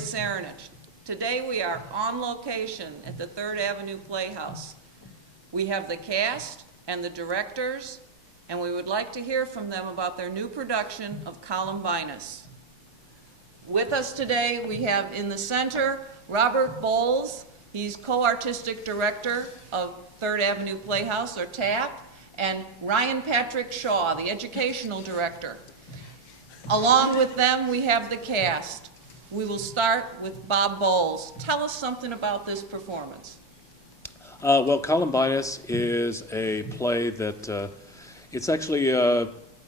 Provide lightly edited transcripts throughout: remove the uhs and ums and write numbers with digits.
Cerinich. Today we are on location at the 3rd Avenue Playhouse. We have the cast and the directors, and we would like to hear from them about their new production of Columbinus. With us today we have in the center Robert Bowles. He's co-artistic director of 3rd Avenue Playhouse, or TAP, and Ryan Patrick Shaw, the educational director. Along with them, we have the cast. We will start with Bob Bowles. Tell us something about this performance. Well, Columbinus is a play that, it's actually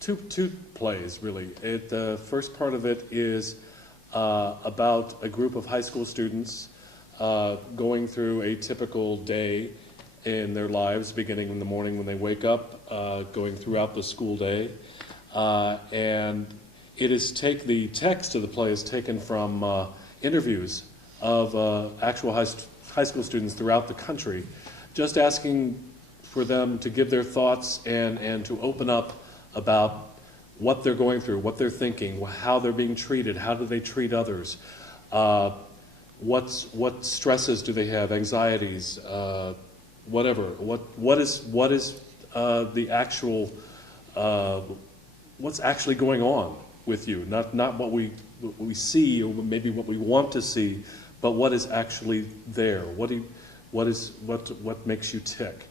two plays, really. The first part of it is about a group of high school students going through a typical day in their lives, beginning in the morning when they wake up, going throughout the school day. And the text of the play is taken from interviews of actual high school students throughout the country, just asking for them to give their thoughts and to open up about what they're going through, what they're thinking, how they're being treated, how do they treat others, what stresses do they have, anxieties, whatever. What is the actual what's actually going on with you? Not what we see or maybe what we want to see, but what is actually there. What makes you tick?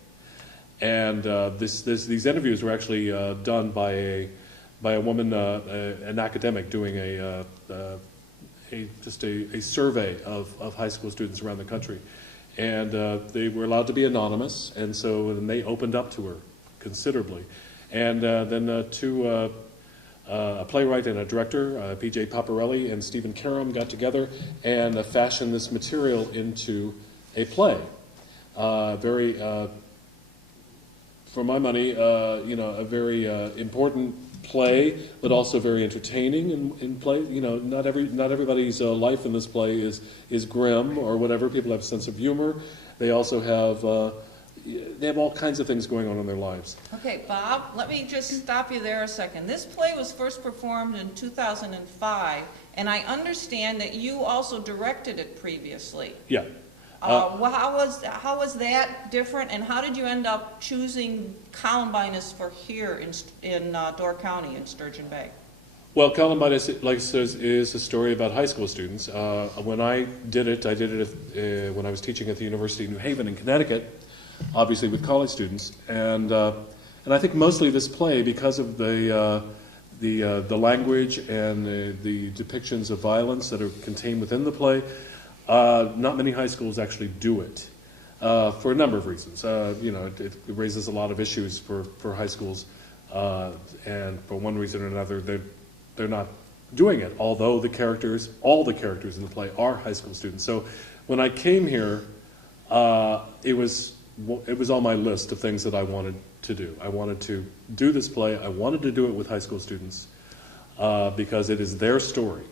And these interviews were actually done by a woman, an academic, doing a survey of high school students around the country, and they were allowed to be anonymous, and they opened up to her considerably, and then a playwright and a director, P.J. Paparelli and Stephen Karam, got together and fashioned this material into a play. Very, for my money, a very important play, but also very entertaining in play. Not everybody's life in this play is grim or whatever. People have a sense of humor. They also have all kinds of things going on in their lives. Okay, Bob, let me just stop you there a second. This play was first performed in 2005, and I understand that you also directed it previously. Yeah. How was that different, and how did you end up choosing Columbinus for here in Door County in Sturgeon Bay? Well, Columbinus, like it says, is a story about high school students. When I did it when I was teaching at the University of New Haven in Connecticut, obviously with college students, and I think mostly this play, because of the language and the depictions of violence that are contained within the play. Not many high schools actually do it for a number of reasons. It raises a lot of issues for high schools, and for one reason or another, they're not doing it. Although all the characters in the play are high school students. So when I came here, it was on my list of things that I wanted to do. I wanted to do this play. I wanted to do it with high school students because it is their story.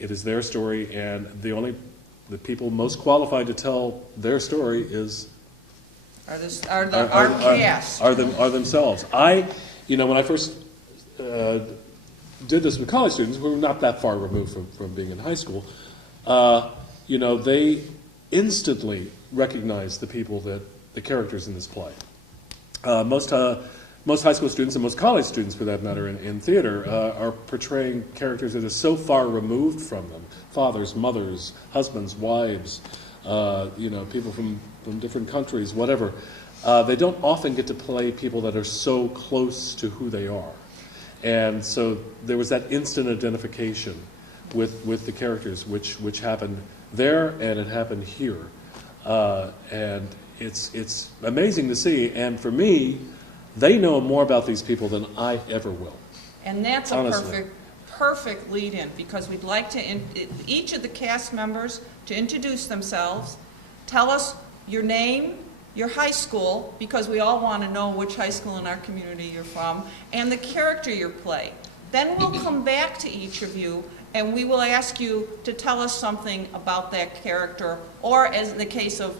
It is their story, and the people most qualified to tell their story are themselves. When I first did this with college students, who were not that far removed from being in high school, they instantly recognized the characters in this play. Most high school students and most college students, for that matter, in theater, are portraying characters that are so far removed from them: fathers, mothers, husbands, wives, people from different countries, whatever. They don't often get to play people that are so close to who they are. And so there was that instant identification with the characters, which happened there and it happened here. And it's amazing to see. And for me, they know more about these people than I ever will. And that's a perfect lead-in, because we'd like each of the cast members to introduce themselves, tell us your name, your high school, because we all want to know which high school in our community you're from, and the character you play. Then we'll come back to each of you, and we will ask you to tell us something about that character, or as in the case of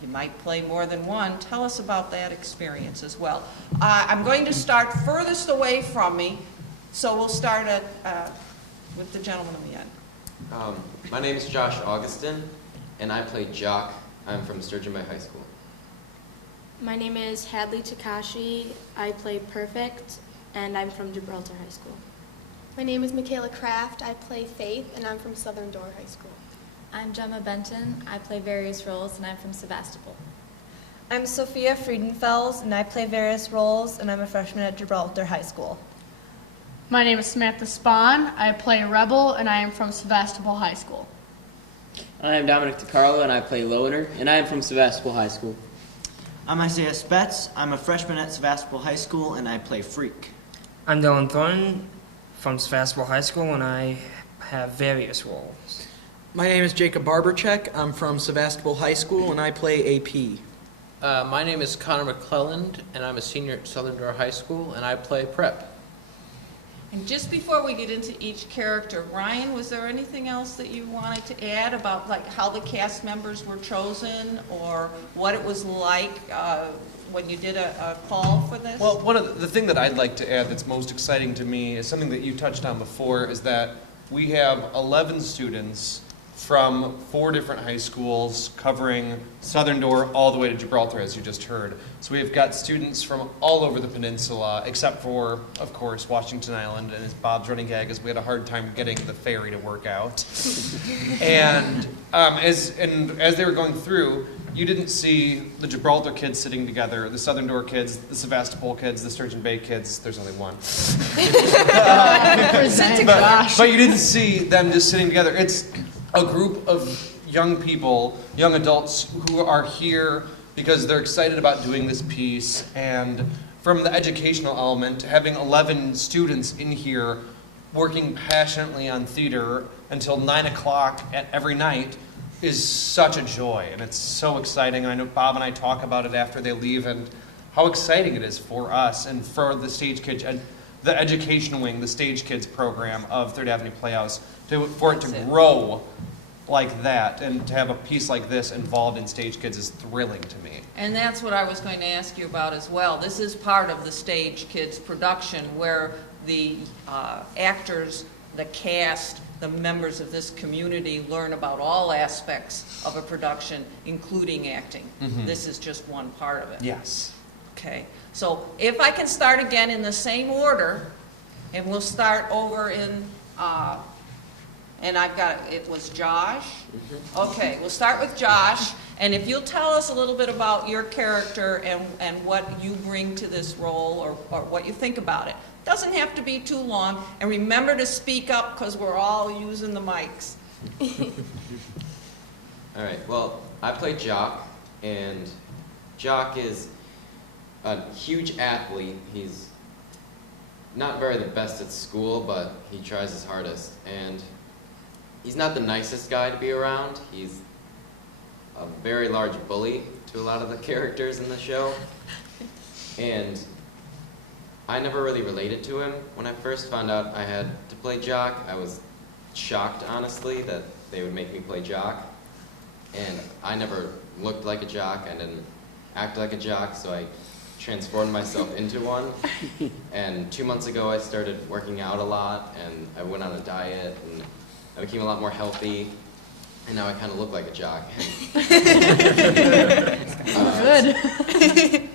you might play more than one. Tell us about that experience as well. I'm going to start furthest away from me, so we'll start with the gentleman in the end. My name is Josh Augustin, and I play Jock. I'm from Sturgeon Bay High School. My name is Hadley Takashi. I play Perfect, and I'm from Gibraltar High School. My name is Michaela Kraft. I play Faith, and I'm from Southern Door High School. I'm Gemma Benton. I play various roles, and I'm from Sebastopol. I'm Sophia Friedenfels, and I play various roles, and I'm a freshman at Gibraltar High School. My name is Samantha Spahn. I play Rebel, and I am from Sebastopol High School. I am Dominic DiCarlo, and I play Loader, and I am from Sebastopol High School. I'm Isaiah Spetz. I'm a freshman at Sebastopol High School, and I play Freak. I'm Dylan Thornton from Sebastopol High School, and I have various roles. My name is Jacob Barbercheck. I'm from Sebastopol High School, and I play AP. My name is Connor McClelland, and I'm a senior at Southern Door High School, and I play Prep. And just before we get into each character, Ryan, was there anything else that you wanted to add about like how the cast members were chosen or what it was like when you did a call for this? Well, one of the thing that I'd like to add that's most exciting to me is something that you touched on before, is that we have 11 students from 4 different high schools covering Southern Door all the way to Gibraltar, as you just heard. So we've got students from all over the peninsula, except for, of course, Washington Island, and as Bob's running gag is we had a hard time getting the ferry to work out. and as they were going through, you didn't see the Gibraltar kids sitting together, the Southern Door kids, the Sebastopol kids, the Sturgeon Bay kids. There's only one. But you didn't see them just sitting together. It's a group of young people, young adults who are here because they're excited about doing this piece. And from the educational element, having 11 students in here working passionately on theater until 9 o'clock every night is such a joy. And it's so exciting. And I know Bob and I talk about it after they leave and how exciting it is for us and for the Stage Kids and the education wing, the Stage Kids program of Third Avenue Playhouse, for it to grow like that and to have a piece like this involved in Stage Kids is thrilling to me. And that's what I was going to ask you about as well. This is part of the Stage Kids production where the actors, the cast, the members of this community learn about all aspects of a production, including acting. Mm-hmm. This is just one part of it. Yes. Okay. So if I can start again in the same order, and we'll start over in and I've got, it was Josh. Okay, we'll start with Josh. And if you'll tell us a little bit about your character and what you bring to this role or what you think about it. Doesn't have to be too long. And remember to speak up because we're all using the mics. All right, well, I play Jock, and Jock is a huge athlete. He's not very the best at school, but he tries his hardest. And he's not the nicest guy to be around. He's a very large bully to a lot of the characters in the show. And I never really related to him. When I first found out I had to play Jock, I was shocked, honestly, that they would make me play Jock. And I never looked like a jock. I didn't act like a jock, so I transformed myself into one. And 2 months ago, I started working out a lot, and I went on a diet, and I became a lot more healthy, and now I kind of look like a jock. Good.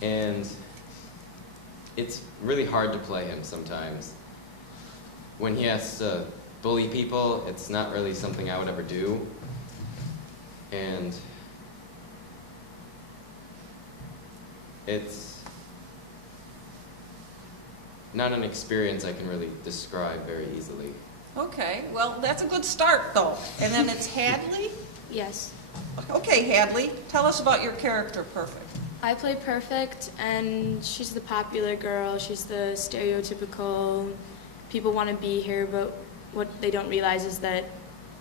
And it's really hard to play him sometimes. When he has to bully people, it's not really something I would ever do. And it's not an experience I can really describe very easily. Okay, well, that's a good start, though. And then it's Hadley? Yes. Okay, Hadley, tell us about your character, Perfect. I play Perfect, and she's the popular girl. She's the stereotypical, people want to be here, but what they don't realize is that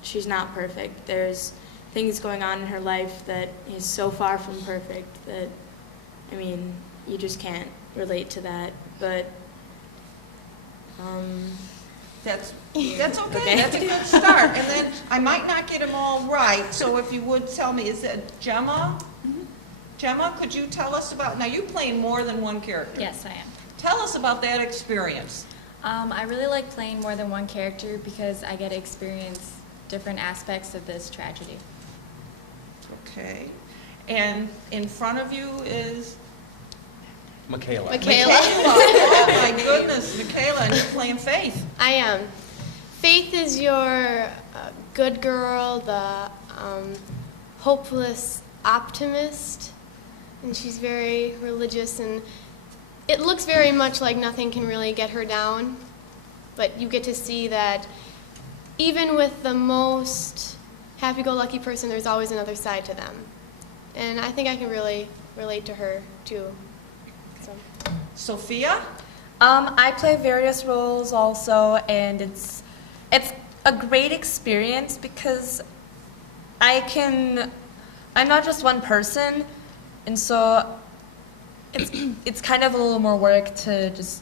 she's not perfect. There's things going on in her life that is so far from perfect that, I mean, you just can't relate to that. But, That's okay. That's a good start. And then I might not get them all right, so if you would tell me, is it Gemma? Mm-hmm. Gemma, could you tell us about, now you're playing more than one character. Yes, I am. Tell us about that experience. I really like playing more than one character because I get to experience different aspects of this tragedy. Okay. And in front of you is Michaela. Michaela. Oh my goodness, Michaela, and you're playing Faith. I am. Faith is your good girl, the hopeless optimist, and she's very religious, and it looks very much like nothing can really get her down, but you get to see that even with the most happy-go-lucky person, there's always another side to them. And I think I can really relate to her, too. So. Sophia? I play various roles also, and it's a great experience because I'm not just one person, and so it's kind of a little more work to just,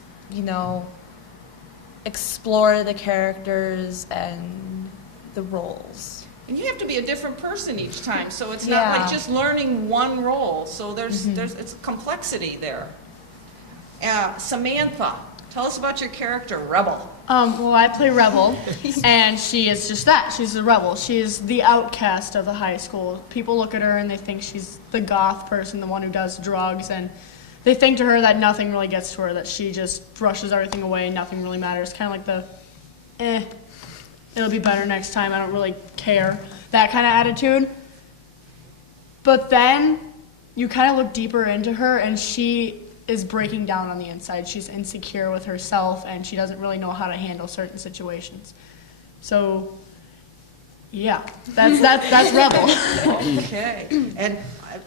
explore the characters and the roles. And you have to be a different person each time, so it's not like just learning one role. So there's it's complexity there. Samantha, tell us about your character, Rebel. Well, I play Rebel, and she is just that. She's a rebel. She is the outcast of the high school. People look at her and they think she's the goth person, the one who does drugs, and they think to her that nothing really gets to her, that she just brushes everything away, nothing really matters. Kind of like the, it'll be better next time, I don't really care, that kind of attitude. But then you kind of look deeper into her, and she is breaking down on the inside. She's insecure with herself, and she doesn't really know how to handle certain situations. So, yeah, that's Rebel. Okay. And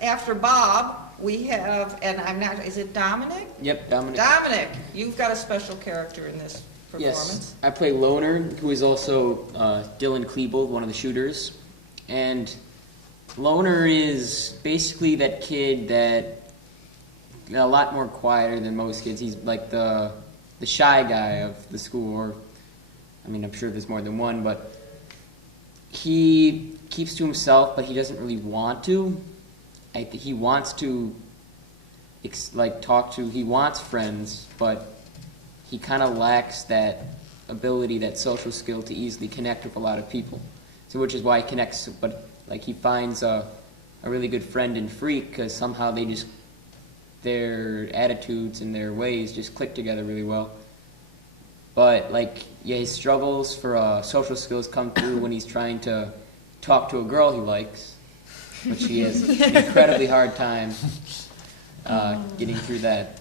after Bob, we have, and I'm not, is it Dominic? Yep, Dominic. Dominic, you've got a special character in this performance. Yes, I play Loner, who is also Dylan Klebold, one of the shooters. And Loner is basically that kid that a lot more quieter than most kids. He's like the shy guy of the school, or I mean, I'm sure there's more than one, but he keeps to himself, but he doesn't really want to. He wants to talk to, he wants friends, but he kind of lacks that ability, that social skill to easily connect with a lot of people. So which is why he connects, but he finds a really good friend in Freak, because somehow their attitudes and their ways just click together really well. But his struggles for social skills come through when he's trying to talk to a girl he likes, which he has an incredibly hard time getting through that.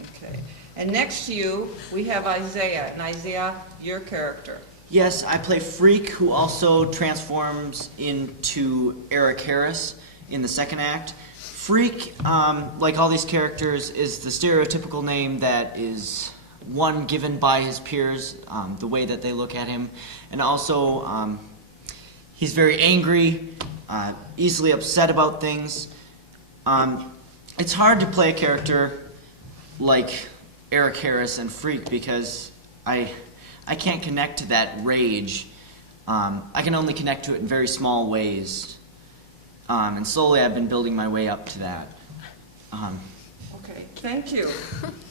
Okay. And next to you, we have Isaiah. And Isaiah, your character. Yes, I play Freak, who also transforms into Eric Harris in the second act. Freak, like all these characters, is the stereotypical name that is one given by his peers, the way that they look at him. And also, he's very angry, easily upset about things. It's hard to play a character like Eric Harris and Freak because I can't connect to that rage. I can only connect to it in very small ways. And slowly I've been building my way up to that. Okay, thank you.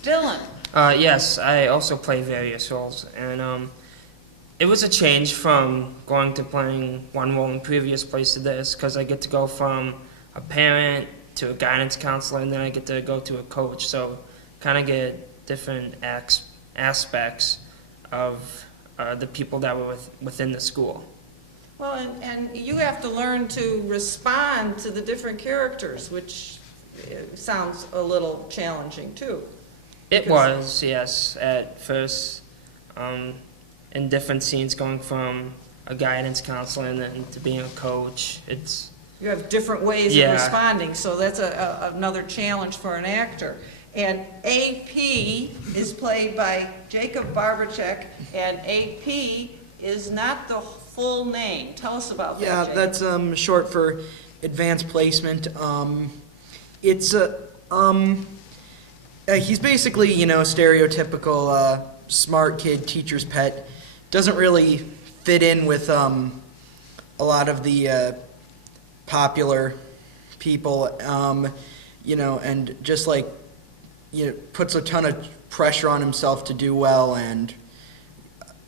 Dylan. Yes, I also play various roles, and it was a change from going to playing one role in previous plays to this, because I get to go from a parent to a guidance counselor, and then I get to go to a coach, so kind of get different aspects of the people that were within the school. Well, and you have to learn to respond to the different characters, which sounds a little challenging too. It was, yes, at first, in different scenes, going from a guidance counselor and then to being a coach. You have different ways of responding, so that's another challenge for an actor. And AP is played by Jacob Barbacek, and AP is not the full name. Tell us about that, Jacob. That's short for advanced placement. He's basically, stereotypical smart kid, teacher's pet. Doesn't really fit in with a lot of the popular people, and just puts a ton of pressure on himself to do well, and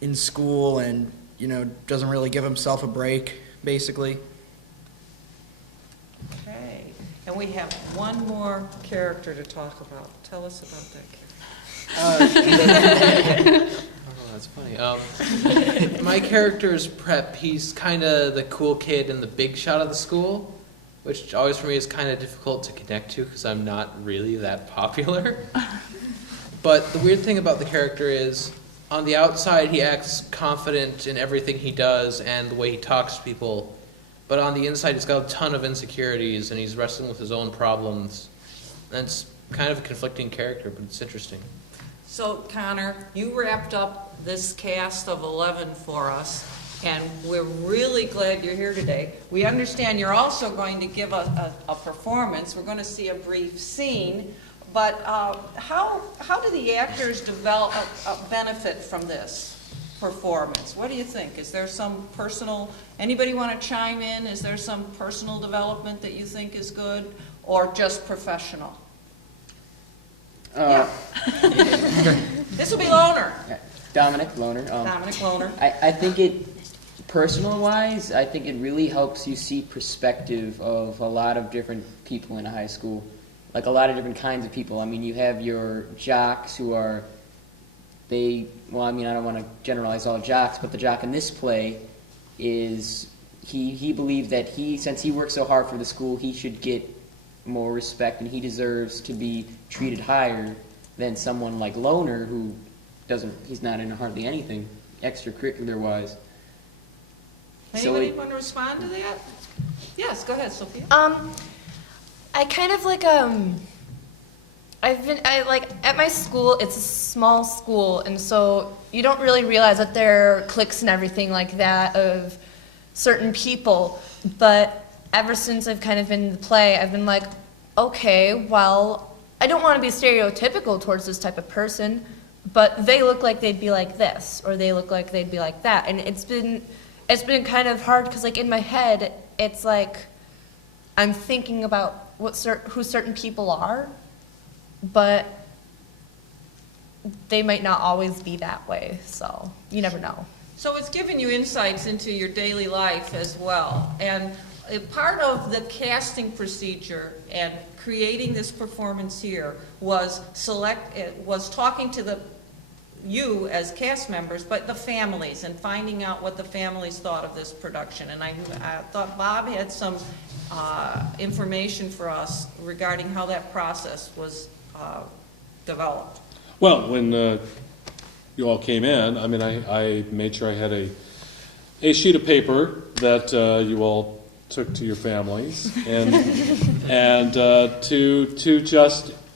in school and, doesn't really give himself a break, basically. Okay, and we have one more character to talk about. Tell us about that character. Oh, that's funny. My character's Prep. He's kind of the cool kid in the big shot of the school, which always for me is kind of difficult to connect to because I'm not really that popular. But the weird thing about the character is, on the outside, he acts confident in everything he does and the way he talks to people. But on the inside, he's got a ton of insecurities, and he's wrestling with his own problems. And it's kind of a conflicting character, but it's interesting. So, Connor, you wrapped up this cast of 11 for us, and we're really glad you're here today. We understand you're also going to give a performance. We're going to see a brief scene. But how do the actors develop benefit from this performance? What do you think? Is there some personal, anybody want to chime in? Is there some personal development that you think is good, or just professional? This will be Loner. Dominic Loner. Dominic Loner. I think personal-wise, I think it really helps you see perspective of a lot of different people in a high school. Like a lot of different kinds of people. I mean, you have your jocks who are, I don't want to generalize all jocks, but the jock in this play is, he believes that since he worked so hard for the school, he should get more respect and he deserves to be treated higher than someone like Loner who he's not in hardly anything extracurricular-wise. Anybody want to respond to that? Yes, go ahead, Sophia. I kind of at my school, it's a small school, and so you don't really realize that there are cliques and everything like that of certain people. But ever since I've kind of been in the play, I've been like, okay, well, I don't want to be stereotypical towards this type of person, but they look like they'd be like this, or they look like they'd be like that. And it's been kind of hard because, like, in my head, it's like I'm thinking about who certain people are, but they might not always be that way, so you never know. So it's given you insights into your daily life as well. And a part of the casting procedure and creating this performance here was talking to you as cast members, but the families, and finding out what the families thought of this production. And I thought Bob had some information for us regarding how that process was developed. Well, when you all came in, I made sure I had a sheet of paper that you all took to your families, and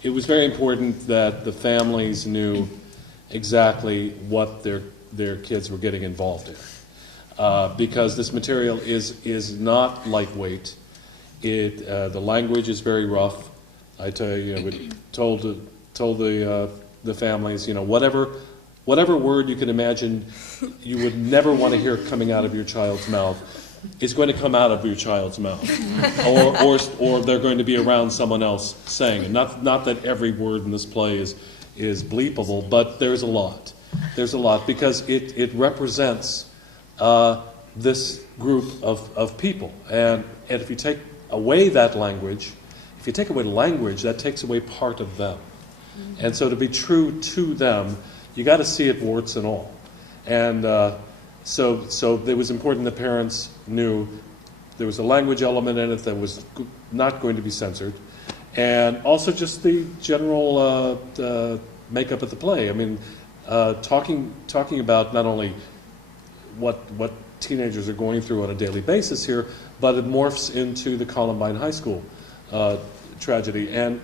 it was very important that the families knew exactly what their kids were getting involved in, because this material is not lightweight. The language is very rough. I tell you, we told the families, whatever word you can imagine you would never want to hear coming out of your child's mouth is going to come out of your child's mouth, or they're going to be around someone else saying it. Not that every word in this play is bleepable, but there's a lot. There's a lot because it represents this group of people, and if you take away that language, if you take away the language, that takes away part of them. And so to be true to them, you got to see it warts and all. And so it was important the parents knew there was a language element in it that was not going to be censored, and also just the general makeup of the play. I mean, talking about not only what teenagers are going through on a daily basis here, but it morphs into the Columbine High School tragedy. And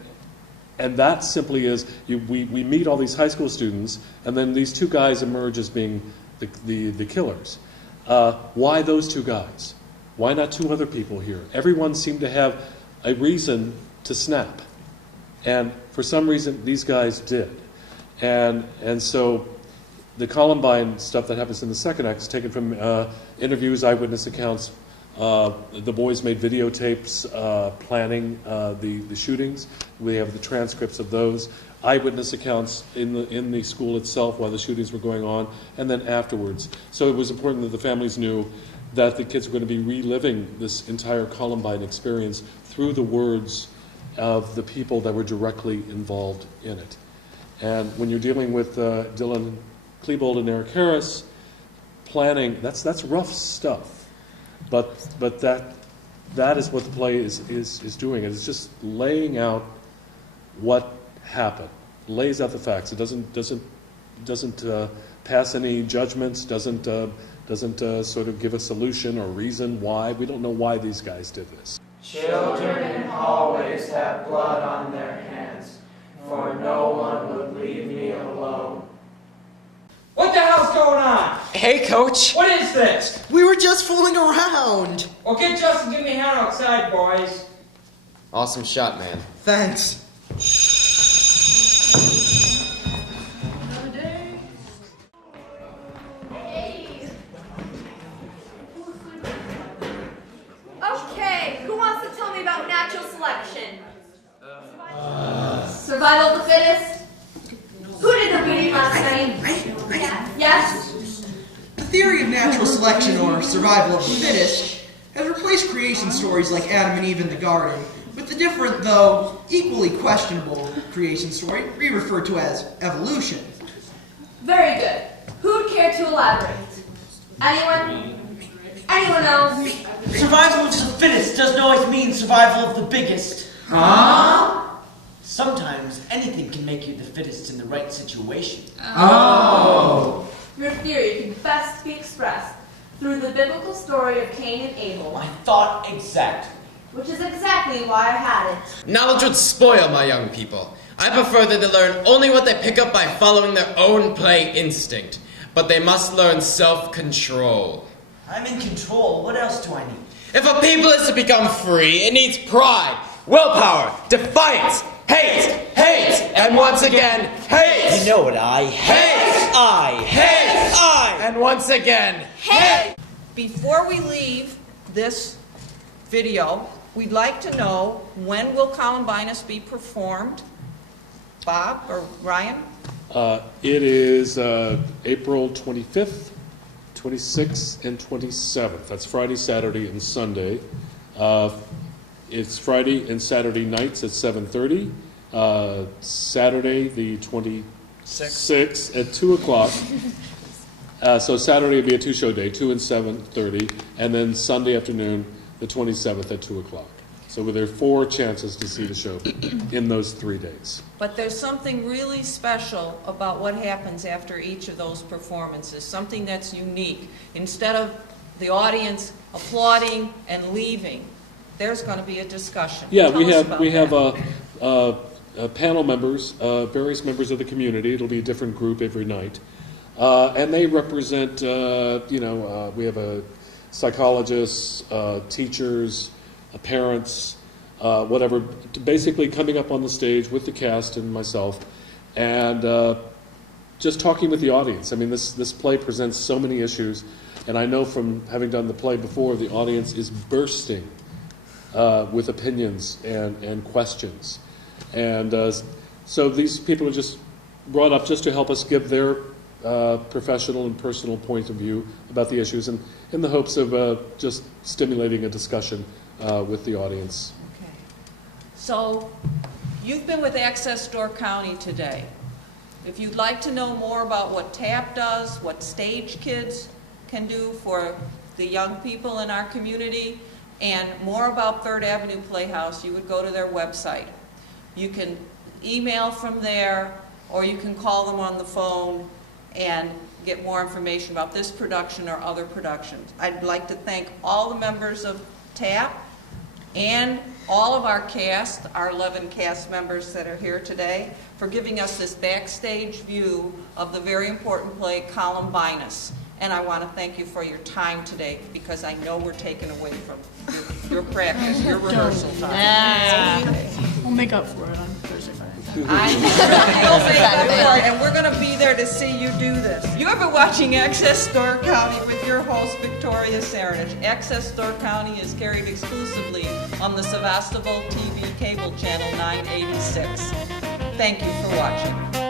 that simply is, we meet all these high school students, and then these two guys emerge as being the killers. Why those two guys? Why not two other people here? Everyone seemed to have a reason to snap. And for some reason, these guys did. And so the Columbine stuff that happens in the second act is taken from interviews, eyewitness accounts. The boys made videotapes planning the shootings. We have the transcripts of those. eyewitness accounts in the school itself while the shootings were going on, and then afterwards. So it was important that the families knew that the kids were going to be reliving this entire Columbine experience through the words of the people that were directly involved in it. And when you're dealing with Dylan Klebold and Eric Harris, planning, that's rough stuff. But that is what the play is doing. It's just laying out what happened, lays out the facts. It doesn't pass any judgments, doesn't sort of give a solution or reason why. We don't know why these guys did this. Children always have blood on their hands, for no one would leave me alone. What the hell's going on? Hey, Coach. What is this? We were just fooling around. Well, get Justin, give me a hand outside, boys. Awesome shot, man. Thanks. Okay, who wants to tell me about natural selection? Survival of the fittest? Who did the reading last night? Yes? The theory of natural selection, or survival of the fittest, has replaced creation stories like Adam and Eve in the garden with the different, though equally questionable, creation story we refer to as evolution. Very good. Who'd care to elaborate? Anyone? Anyone else? Survival of the fittest doesn't always mean survival of the biggest. Huh? Sometimes anything can make you the fittest in the right situation. Oh! Your theory can best be expressed through the biblical story of Cain and Abel. I thought exactly. Which is exactly why I had it. Knowledge would spoil my young people. I prefer that they learn only what they pick up by following their own play instinct. But they must learn self-control. I'm in control. What else do I need? If a people is to become free, it needs pride, willpower, defiance, hate, and once again, hate. You know what I hate. Hate, and once again, hate. Before we leave this video, we'd like to know, when will Columbinus be performed? Bob or Ryan? It is April 25th, 26th, and 27th. That's Friday, Saturday, and Sunday. It's Friday and Saturday nights at 7:30. Saturday, the 26th, at 2 o'clock. So Saturday would be a two-show day, 2 and 7:30, and then Sunday afternoon, the 27th, at 2 o'clock. So there are 4 chances to see the show in those 3 days. But there's something really special about what happens after each of those performances, something that's unique. Instead of the audience applauding and leaving, there's going to be a discussion. Yeah, Tell we us have panel members, various members of the community. It'll be a different group every night, and they represent. We have a psychologists, teachers, parents, whatever. Basically, coming up on the stage with the cast and myself, and just talking with the audience. I mean, this play presents so many issues, and I know from having done the play before, the audience is bursting with opinions and questions. And so these people are just brought up just to help us give their professional and personal point of view about the issues, and in the hopes of just stimulating a discussion with the audience. Okay. So you've been with Access Store County today. If you'd like to know more about what TAP does, what Stage Kids can do for the young people in our community, and more about Third Avenue Playhouse, you would go to their website. You can email from there, or you can call them on the phone and get more information about this production or other productions. I'd like to thank all the members of TAP and all of our cast, our 11 cast members that are here today, for giving us this backstage view of the very important play Columbinus. And I want to thank you for your time today, because I know we're taken away from your practice, your rehearsal time. We'll make up for it on Thursday, Friday. I know you'll make up for it, and we're going to be there to see you do this. You have been watching Access Store County with your host, Victoria Cerinich. Access Store County is carried exclusively on the Sevastopol TV cable channel 986. Thank you for watching.